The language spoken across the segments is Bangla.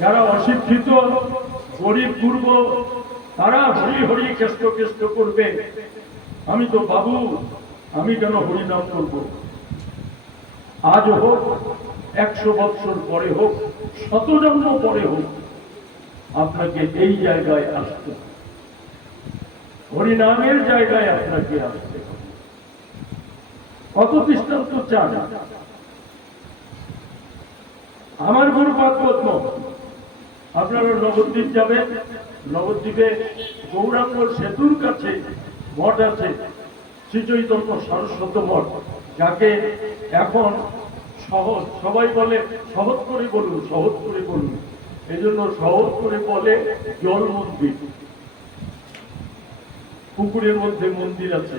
যারা অশিক্ষিত গরিব পূর্ব তারা হরি হরি কেষ্ট কেষ্ট করবে। আমি তো বাবু, আমি কেন হরিনাম করব? আজ হোক, 100 বৎসর পরে হোক, 100 জন্ম পরে হোক, আপনাকে এই জায়গায় আসতে হবে, হরিনামের জায়গায় আপনাকে আসতে হবে। কত দৃষ্টান্ত চান? আমার গুরুপাদ পদ্ম, আপনারা নবদ্বীপ যাবেন, নবদ্বীপে গৌরাঙ্গ সেতুর কাছে মঠ আছে, শ্রী চৈতন্য সারস্বত মঠ, যাকে এখন সহজ, সবাই বলে সহজ করে বলুন, সহজ করে বলুন, এই জন্য সহজ করে বলে জল মন্দির। পুকুরের মধ্যে মন্দির আছে,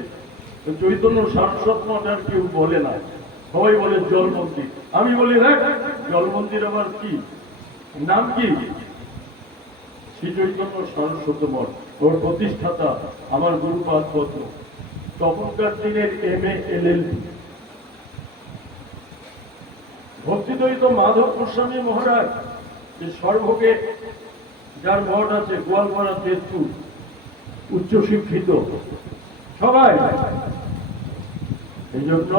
চৈতন্য সারস্বত মঠ আর কেউ বলে না, সবাই বলে জল মন্দির। আমি বলি হ্যাঁ, জল মন্দির আবার কি, নাম কি? শ্রী চৈতন্য সারস্বত মঠ, ওর প্রতিষ্ঠাতা আমার গুরুপাদ পদ্ম। তখনকার দিনের MA LLB। ভক্তিদ্বৈত মাধব গোস্বামী মহারাজ, যে সর্বভোগে যার মঠ আছে গোয়ালপাড়া তেজপুর, উচ্চশিক্ষিত সবাই। এই জন্য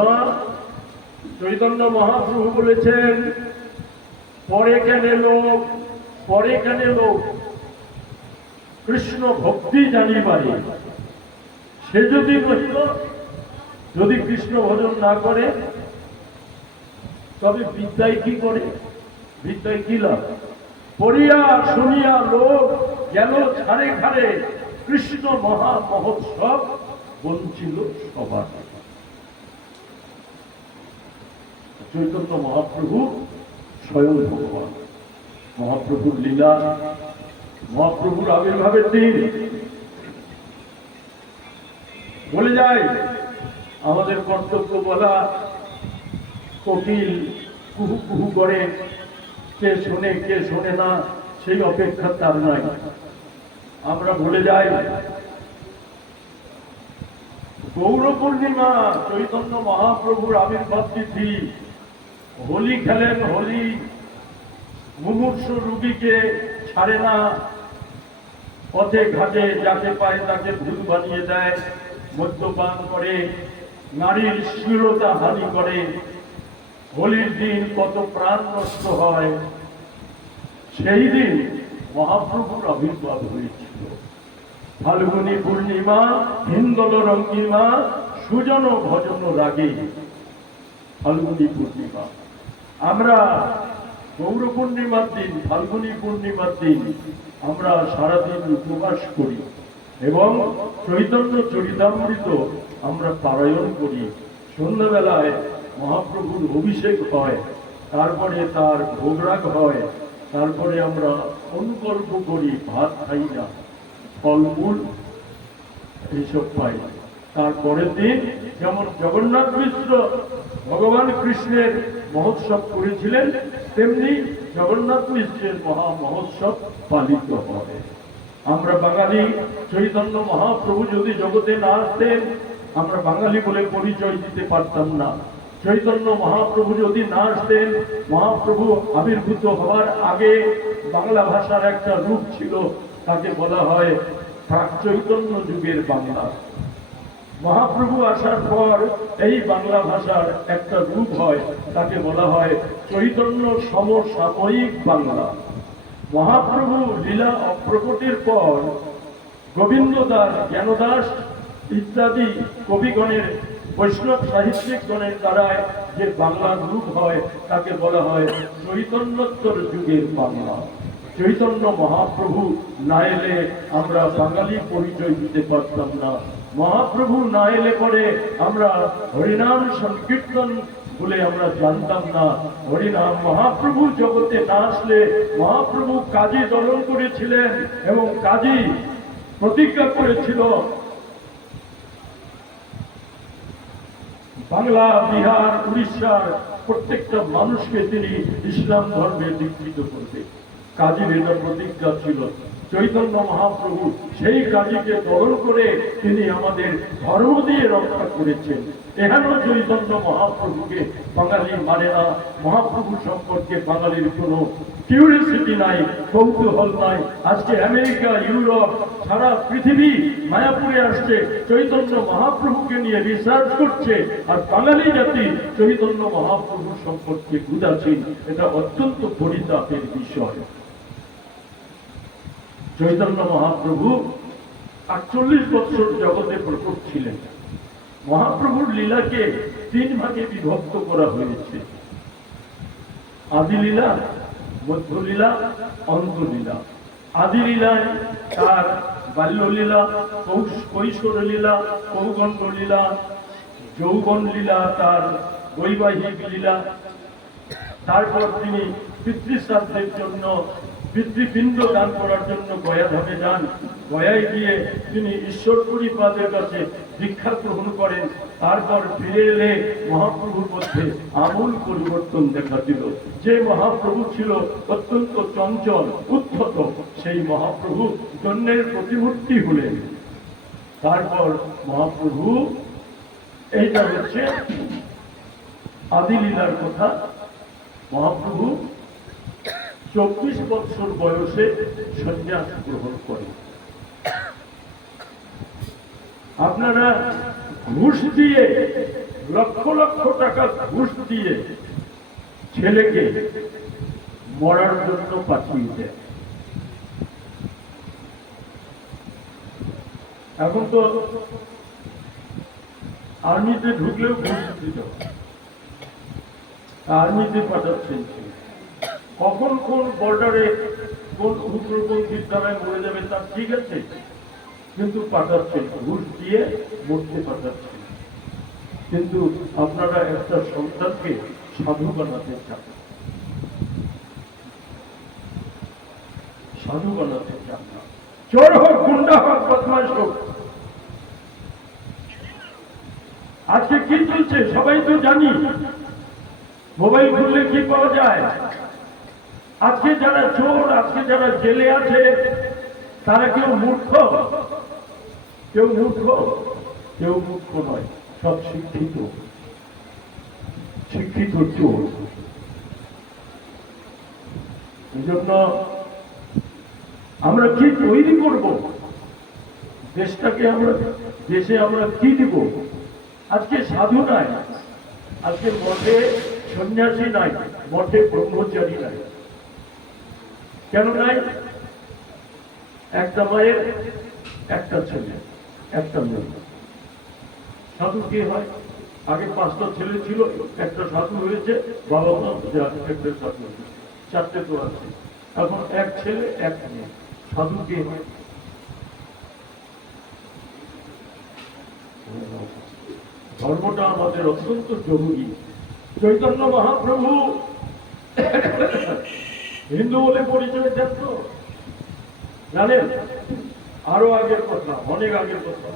চৈতন্য মহাপ্রভু বলেছেন, পরে কেন লোক, পরে কেন লোক, কৃষ্ণ ভক্তি জানিবারে। সে যদি রহিল, যদি কৃষ্ণ ভজন না করে, তবে বিদ্যায় কি করে? বিদ্যায় কি লাভ? পড়িয়া শুনিয়া লোক গেল ছাড়ে খারে, কৃষ্ণ মহা মহোৎসব বঞ্চিল সবার। চৈতন্য মহাপ্রভু স্বয়ং ভগবান, মহাপ্রভুর লীলা, মহাপ্রভুর আবির্ভাবের দিন বলে যায়, আমাদের কর্তব্য বলা, কোকিল কুহু কুহু করে, কে শোনে কে শোনে না সেই অপেক্ষা তার নাই। আমরা ভুলে যাই গৌর পূর্ণিমা, চৈতন্য মহাপ্রভুর আবির্ভাব তিথি। হোলি খেলেন, হোলি মুমূর্ষু রোগীকে ছাড়ে না, পথে ঘাটে যাকে পায় তাকে ভূত বানিয়ে দেয়, মদ্যপান করে, নারীর শ্লীলতা হানি করে। হোলির দিন কত প্রাণ নষ্ট হয়। সেই দিন মহাপ্রভুর আবির্ভাব হয়েছিল। ফাল্গুনী পূর্ণিমা, হিন্দল রঙ্গিমা, সুজন ভজন রাগে। ফাল্গুনী পূর্ণিমা, আমরা গৌর পূর্ণিমার দিন, ফাল্গুনী পূর্ণিমার দিন আমরা সারাদিন উপবাস করি এবং চৈতন্য চরিতামৃত আমরা পারায়ণ করি। সন্ধ্যাবেলায় মহাপ্রভুর অভিষেক হয়, তারপরে তার ভোগরাগ হয়, তারপরে আমরা অনুকল্প করি, ভাত খাই না, ফলমূল এইসব পাই। তারপরের দিন যেমন জগন্নাথ মিশ্র ভগবান কৃষ্ণের মহোৎসব করেছিলেন, তেমনি জগন্নাথ মিশ্রের মহা মহোৎসব পালিত হবে। আমরা বাঙালি, চৈতন্য মহাপ্রভু যদি জগতে না আসতেন, আমরা বাঙালি বলে পরিচয় দিতে পারতাম না। চৈতন্য মহাপ্রভু যদি না আসতেন, মহাপ্রভু আবির্ভূত হওয়ার আগে বাংলা ভাষার একটা রূপ ছিল, তাকে বলা হয় প্রাক চৈতন্য যুগের বাংলা। মহাপ্রভু আসার পর এই বাংলা ভাষার একটা রূপ হয়, তাকে বলা হয় চৈতন্য সমসাময়িক বাংলা। মহাপ্রভু লীলা অপ্রকটের পর গোবিন্দ দাস, জ্ঞানদাস ইত্যাদি কবিগণের, বৈষ্ণব সাহিত্যিকগণের দ্বারায় যে বাংলার রূপ হয়, তাকে বলা হয় চৈতন্যোত্তর যুগের বাংলা। চৈতন্য মহাপ্রভু না এলে আমরা বাঙালি পরিচয় দিতে পারতাম না। মহাপ্রভু না এলে পরে আমরা হরিনাম সংকীর্তন বলে আমরা জানতাম না। হরিনাম, মহাপ্রভু জগতে না আসলে, মহাপ্রভু কাজী দলন করেছিলেন এবং কাজী প্রতিজ্ঞা করেছিল বাংলা, বিহার, উড়িষ্যার প্রত্যেকটা মানুষকে তিনি ইসলাম ধর্মে দীক্ষিত করবে। কাজীর এটা প্রতিজ্ঞা ছিল। চৈতন্য মহাপ্রভু সেই কাজীকে দমন করে তিনি আমাদের ধর্ম দিয়ে রক্ষা করেছেন। এহেন চৈতন্য মহাপ্রভুকে বাঙালি মানে না। মহাপ্রভু সম্পর্কে বাঙালির কোনো কিউরিয়াসিটি নাই, কৌতূহল নাই। আজকে আমেরিকা, ইউরোপ, সারা পৃথিবী মায়াপুরে আসছে, চৈতন্য মহাপ্রভুকে নিয়ে রিসার্চ করছে, আর বাঙালি জাতি চৈতন্য মহাপ্রভু সম্পর্কে উদাসীন। এটা অত্যন্ত পরিতাপের বিষয়। চৈতন্য মহাপ্রভু 48 বছর জগতে প্রকট ছিলেন। মহাপ্রভুর লীলাকে 3 ভাগে বিভক্ত করা হয়েছে: আদি লীলা, মধ্যলীলা, অন্তলীলা। আদি লীলায় তার বাল্যলীলা, কৈশোর লীলা, কৌগণ্ড লীলা, যৌবন লীলা, তার বৈবাহিক লীলা। তারপর তিনি পিতৃশ্রাদ্ধের জন্য, পিতৃপিণ্ড দান করার জন্য গয়াধামে যান। গয়ায় গিয়ে তিনি ঈশ্বরপুরী পাদের কাছে দীক্ষা গ্রহণ করেন। তারপর ফিরে এলে মহাপ্রভুর মধ্যে আমূল পরিবর্তন দেখা দিল। যে মহাপ্রভু ছিল অত্যন্ত চঞ্চল, উদ্ধত, সেই মহাপ্রভু জন্মের প্রতিমূর্তি হলেন। তারপর মহাপ্রভু, এইটা হচ্ছে আদি লীলার কথা। মহাপ্রভু 24 বছর বয়সে সন্ন্যাস গ্রহণ করেন। আপনারা ঘুষ দিয়ে, লক্ষ লক্ষ টাকা ঘুষ দিয়ে ছেলেকে মরার জন্য পাঠিয়ে দেন। এখন তো আর্মিতে ঢুকলেও ঘুষ দিতে হবে, আর্মিতে পাঠাচ্ছেন। কখন কোন বর্ডারে কোন উগ্রপন্থীর দ্বারায় মরে যাবে তার ঠিক আছে, কিন্তু পাঠাচ্ছেন, ঘুষ দিয়ে মরতে পাঠাচ্ছেন। কিন্তু আপনারা একটা সন্তানকে সাধু বানাতে চান, সাধু বানাতে চান না। চোর হোক, গুন্ডা হোক, বদমাশ হোক। আজকে কি চলছে সবাই তো জানি। মোবাইল খুললে কি পাওয়া যায়? আজকে যারা চোর, আজকে যারা জেলে আছে, তারা কেউ মূর্খ? কেউ মূর্খ? কেউ মূর্খ নয়, সব শিক্ষিত, শিক্ষিত চোর। এই জন্য আমরা কি তৈরি করব দেশটাকে? আমরা দেশে আমরা কি দিব? আজকে সাধু নাই, আজকে মঠে সন্ন্যাসী নাই, মঠে ব্রহ্মচারী নাই। কেন নাই? একটা মায়ের একটা ছেলে, একটা মেয়ে। সাধু কে হয়? আগে 5টা ছেলে ছিল, একটা সাধু হয়েছে, বাবা মা একটা সাধু হয়েছে, 4টে তো আছে। এখন এক ছেলে এক মেয়ে, সাধু কে হয়? ধর্মটা আমাদের অত্যন্ত জরুরি। চৈতন্য মহাপ্রভু হিন্দু বলে পরিচয় দেন তো? জানেন? আরো আগের কথা, অনেক আগের কথা।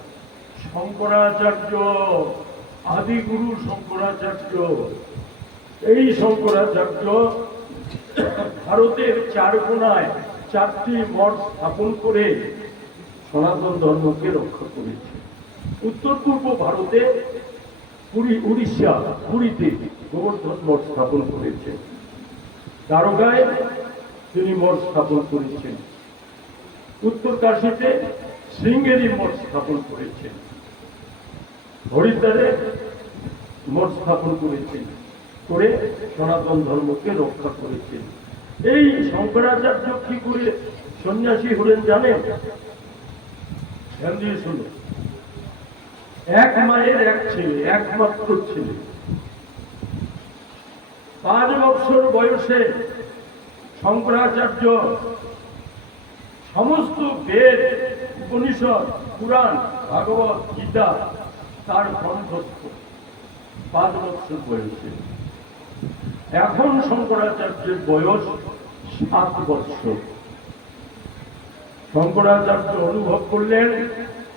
শঙ্করাচার্য, আদিগুরু শঙ্করাচার্য, এই শঙ্করাচার্য ভারতের 4 কোণায় 4টি মঠ স্থাপন করে সনাতন ধর্মকে রক্ষা করেছে। উত্তর পূর্ব ভারতে উড়িষ্যা, পুরীতে গোবর্ধন মঠ স্থাপন করেছে। দ্বারকায় তিনি মঠ স্থাপন করেছেন। উত্তর কাশীতে শৃঙ্গেরি মঠ স্থাপন করেছেন। হরিদ্বারে মঠ স্থাপন করেছেন, করে সনাতন ধর্মকে রক্ষা করেছেন। এই শঙ্করাচার্য কি করে সন্ন্যাসী হলেন জানেন? ধ্যান দিয়ে শুনুন। এক মায়ের এক ছেলে, একমাত্র ছেলে। 5 বছর বয়সে শঙ্করাচার্য সমস্ত বেদ, উপনিষদ, পুরাণ, ভাগবত, গীতা তার কণ্ঠস্থ। 5 বছর বয়সে। এখন শঙ্করাচার্যের বয়স 7 বছর। শঙ্করাচার্য অনুভব করলেন,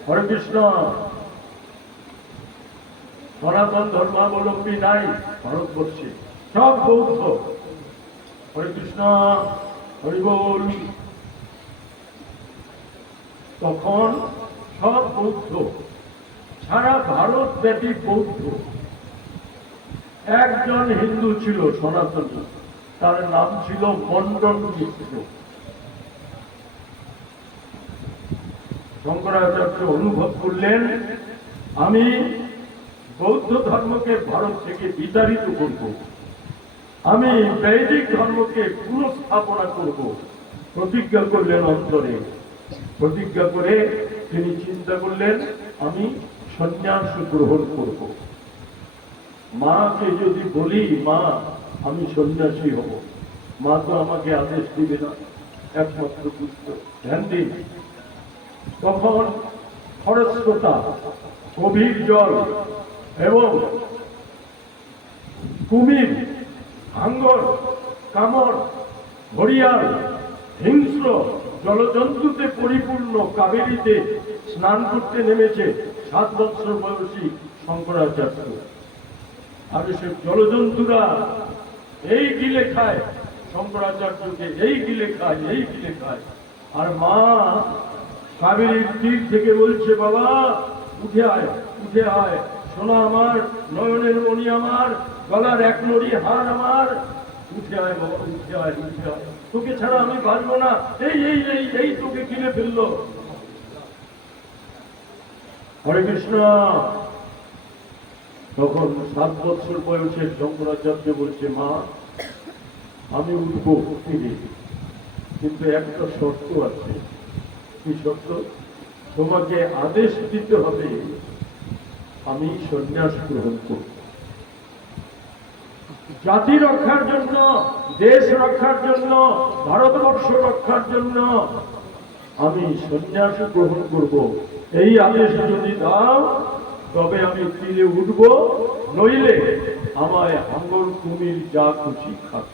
হরে কৃষ্ণ, সনাতন ধর্মাবলম্বী নাই ভারতবর্ষে, সব বৌদ্ধ। হরে কৃষ্ণ, হরি বল। তখন সব বৌদ্ধ, সারা ভারত ব্যাপী বৌদ্ধ। একজন হিন্দু ছিল সনাতনী, তার নাম ছিল মন্ডন মিশ্র। শঙ্করাচার্য অনুভব করলেন, আমি বৌদ্ধ ধর্মকে ভারত থেকে বিতাড়িত করব, আমি বৈদিক ধর্মকে পুনঃস্থাপনা করব। প্রতিজ্ঞা করলেন অন্তরে। প্রতিজ্ঞা করে তিনি চিন্তা করলেন, আমি সন্ন্যাস গ্রহণ করব। মাকে যদি বলি, মা আমি সন্ন্যাসী হব, মা তো আমাকে আদেশ দিবে না, একমাত্র পুত্র। ধ্যান দিন, তখন খরস্রোতা, গভীর জল এবং কুমির, হাঙ্গর, কামড়, ঘড়িয়াল, হিংস্র জলজন্তুতে পরিপূর্ণ কাবেরীতে স্নান করতে নেমেছে 7 বছর বয়সী শঙ্করাচার্য। আর সে জলজন্তুরা এই গিলে খায় শঙ্করাচার্যকে, এই গিলে খায়, এই গিলে খায়। আর মা কাবেরীর তীর থেকে বলছে, বাবা উঠে আয়, উঠে আয়, সোনা আমার, নয়নের মণি আমার, গলার এক নড়ি হার আমার, উঠে আয় বাবা, উঠে আয়, উঠে আয়, তোকে ছাড়া আমি বাঁচবো না, এই এই এই এই তোকে গিলে ফেললো। হরে কৃষ্ণ। তখন 7 বছর বয়সের শঙ্করাচার্য বলছে, মা আমি উঠবো ফিরে, কিন্তু একটা শর্ত আছে। কি শর্ত? তোমাকে আদেশ দিতে হবে আমি সন্ন্যাস গ্রহণ করব। জাতি রক্ষার জন্য, দেশ রক্ষার জন্য, ভারতবর্ষ রক্ষার জন্য আমি সন্ন্যাস গ্রহণ করব। এই আদেশ যদি দাও তবে আমি তীরে উঠব, নইলে আমায় হাঙ্গর, কুমির যা খুশি খাক।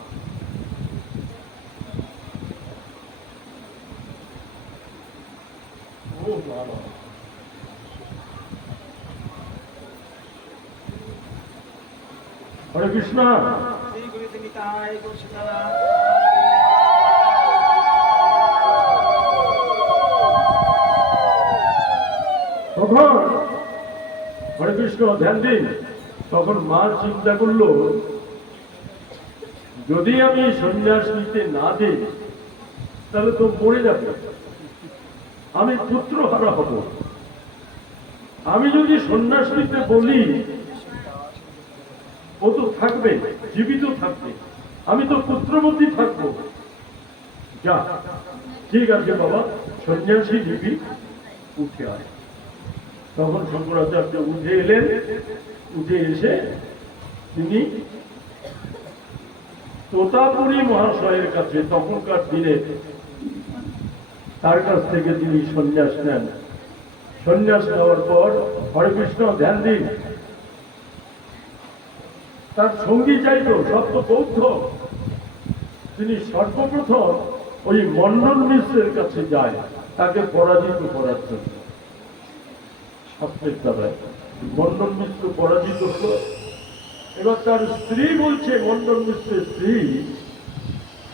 হরে কৃষ্ণ। তখন হরে কৃষ্ণ, ধ্যান দিন। তখন মা চিন্তা করলো, যদি আমি সন্ন্যাস নিতে না দিই তাহলে তো মরে যাবে, আমি পুত্র হারা হব। আমি যদি সন্ন্যাস নিতে বলি ও তো থাকবে, জীবিত থাকবে, আমি তো পুত্রবতী থাকবো। যা, ঠিক আছে বাবা, সন্ন্যাসী নিবি, উঠে আয়। তখন শঙ্করাচার্য উঠে এলেন। উঠে এসে তিনি তোতাপুরী মহাশয়ের কাছে, তখনকার দিনে তার কাছ থেকে তিনি সন্ন্যাস নেন। সন্ন্যাস নেওয়ার পর, হরে কৃষ্ণ, ধ্যান দিন, তার সঙ্গী চাইত, সব তো বৌদ্ধ। তিনি সর্বপ্রথম ওই মন্ডন মিশ্রের কাছে যায় তাকে পরাজিত করার জন্য। স্বপ্নের দ্বারায় মন্ডন মিশ্র পরাজিত হল। এবার তার স্ত্রী বলছে, মন্ডন মিশ্রের স্ত্রী,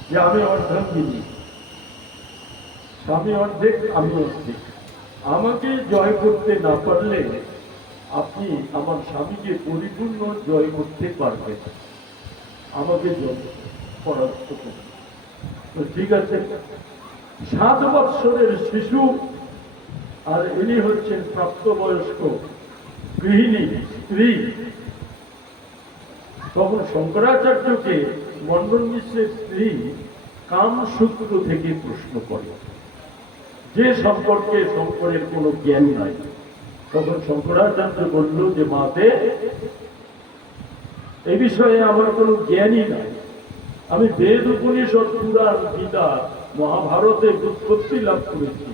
যে আমি অর্ধাঙ্গিনী, স্বামী অর্ধেক, আমি অর্ধেক, আমাকে জয় করতে না পারলে আপনি আমার স্বামীকে পরিপূর্ণ জয় করতে পারবেন, আমাকে পরাস্ত করবেন। তো ঠিক আছে। 7 বৎসরের শিশু, আর ইনি হচ্ছেন প্রাপ্তবয়স্ক গৃহিণী, স্ত্রী। তখন শঙ্করাচার্যকে মন্ডন মিশ্রের স্ত্রী কামসূত্র থেকে প্রশ্ন করে, যে সম্পর্কে শঙ্করের কোনো জ্ঞান নাই। তখন শঙ্করাচার্য বলল যে, মাতে এ বিষয়ে আমার কোনো জ্ঞানই নাই, আমি বেদ, উপনিষদ, পুরাণ, গীতা, মহাভারতে উৎপত্তি লাভ করেছি,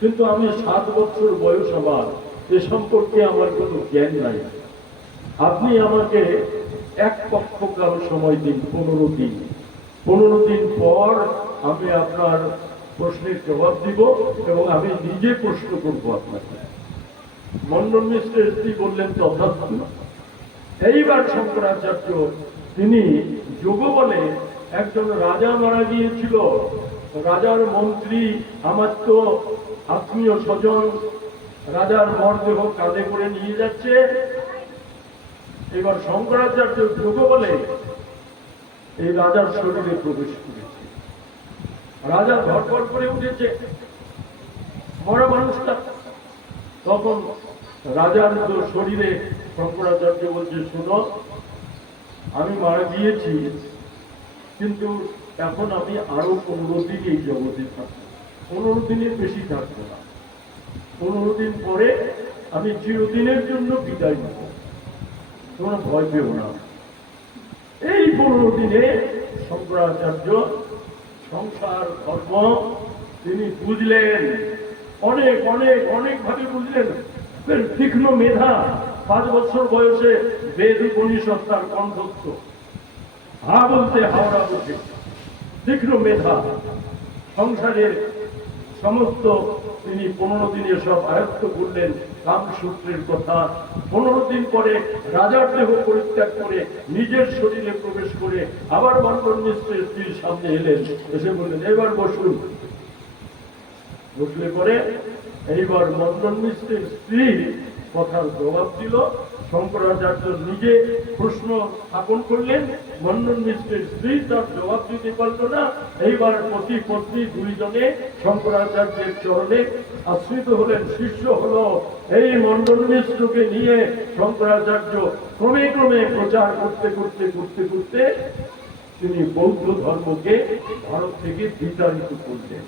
কিন্তু আমি 7 বছর বয়স আমার, এ সম্পর্কে আমার কোনো জ্ঞান নাই। আপনি আমাকে এক পক্ষকাল সময় দিন, 15 দিন। 15 দিন পর আমি আপনার প্রশ্নের জবাব দিব এবং আমি নিজে প্রশ্ন করবো আপনাকে। মন্ডন মিশ্রের স্ত্রী বললেন, তথাস্তু। এইবার শঙ্করাচার্য তিনি যোগ বলে, একজন রাজা মারা গিয়েছিল, রাজার মন্ত্রী আমাত্য আত্মীয় স্বজন রাজার মরদেহ কাঁধে করে নিয়ে যাচ্ছে। এবার শঙ্করাচার্য যোগ বলে এই রাজার শরীরে প্রবেশ করেছে। রাজা ধরপড় করে উঠেছে, মরা মানুষটা। তখন রাজার শরীরে শঙ্করাচার্য বলছে, শোনো, আমি মারা গিয়েছি, কিন্তু এখন আমি আরো 15 দিন এই জগতে থাকবো। 15 দিনের বেশি থাকবো না। 15 দিন পরে আমি চিরদিনের জন্য বিদায় নেব, তোমরা ভয় পেও না। এই 15 দিনে শঙ্করাচার্য সংসার ধর্ম তিনি বুঝলেন, অনেক অনেক অনেক ভাবে বুঝলেন। তীক্ষ্ণ মেধা, 5 বছর বয়সে বেদ উপনিষদ তার কণ্ঠস্থ, হা বলতে হাওড়া বলতে। তীক্ষ্ণ মেধা, সংসারের সমস্ত তিনি 15 দিনে সব আয়ত্ত করলেন। কামসূত্রের কথা 15 দিন পরে রাজার দেহ পরিত্যাগ করে নিজের শরীরে প্রবেশ করে আবার মন্ডন মিশ্রের স্ত্রীর সামনে এলেন। এসে বললেন, এবার বসুন। বসলে পরে এইবার মন্ডন মিশ্রের স্ত্রী কথার জবাব দিল। শঙ্করাচার্য নিজে প্রশ্ন স্থাপন করলেন, মন্ডন মিশ্রের স্ত্রী তার জবাব দিতে পারল না। এইবার পতি পত্নী দুইজনে শঙ্করাচার্যের চরণে আশ্রিত হলেন, শিষ্য হলো। এই মন্ডন মিশ্রকে নিয়ে শঙ্করাচার্য ক্রমে ক্রমে প্রচার করতে করতে করতে করতে তিনি বৌদ্ধ ধর্মকে ভারত থেকে বিতাড়িত করলেন।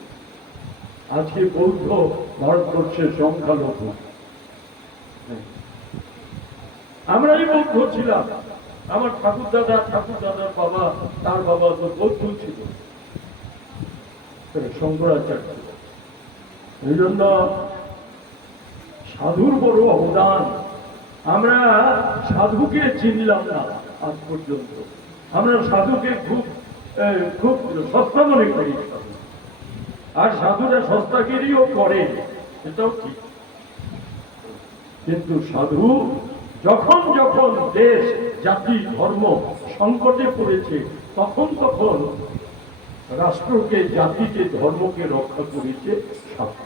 আজকে বৌদ্ধ ভারতবর্ষের সংখ্যালঘু। আমরাই বৌদ্ধ ছিলাম। আমার ঠাকুর দাদার বাবা, তার বাবা তো বৌদ্ধ ছিল, শঙ্করাচার্য। এই জন্য সাধুর বড় অবদান। আমরা সাধুকে চিনলাম না আজ পর্যন্ত। আমরা সাধুকে খুব খুব সস্তা মনে করি, আর সাধুরা সস্তাগিরিও করে, এটাও ঠিক। কিন্তু সাধু যখন যখন দেশ জাতি ধর্ম সংকটে পড়েছে, তখন তখন রাষ্ট্রকে, জাতিকে, ধর্মকে রক্ষা করেছে সাধু।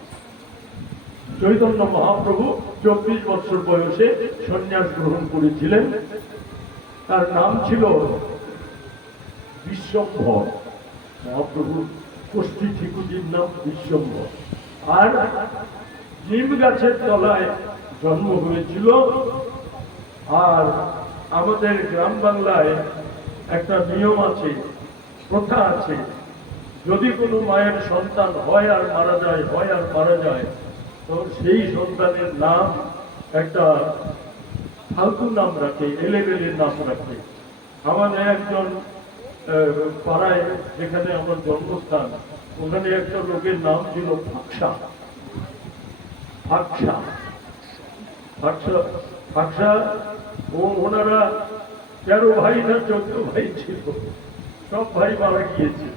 চৈতন্য মহাপ্রভু 24 বছর বয়সে সন্ন্যাস গ্রহণ করেছিলেন। তার নাম ছিল বিশ্বম্ভর। মহাপ্রভুর কষ্টি ঠিকুজির নাম বিশ্বম্ভর। আর নিম গাছের তলায় জন্ম হয়েছিল। আর আমাদের গ্রাম বাংলায় একটা নিয়ম আছে, প্রথা আছে, যদি কোনো মায়ের সন্তান হয় আর মারা যায়, হয় আর মারা যায়, তো সেই সন্তানের নাম একটা ফালতু নাম রাখে, এলেবেলের নাম রাখে। আমাদের একজন পাড়ায়, যেখানে আমার জন্মস্থান, ওখানে একটা লোকের নাম ছিল ফাকসা। ফাকসা ফাকসা ফাকসা ওনারা 13 ভাই না 14 ভাই ছিল, সব ভাই মারা গিয়েছে।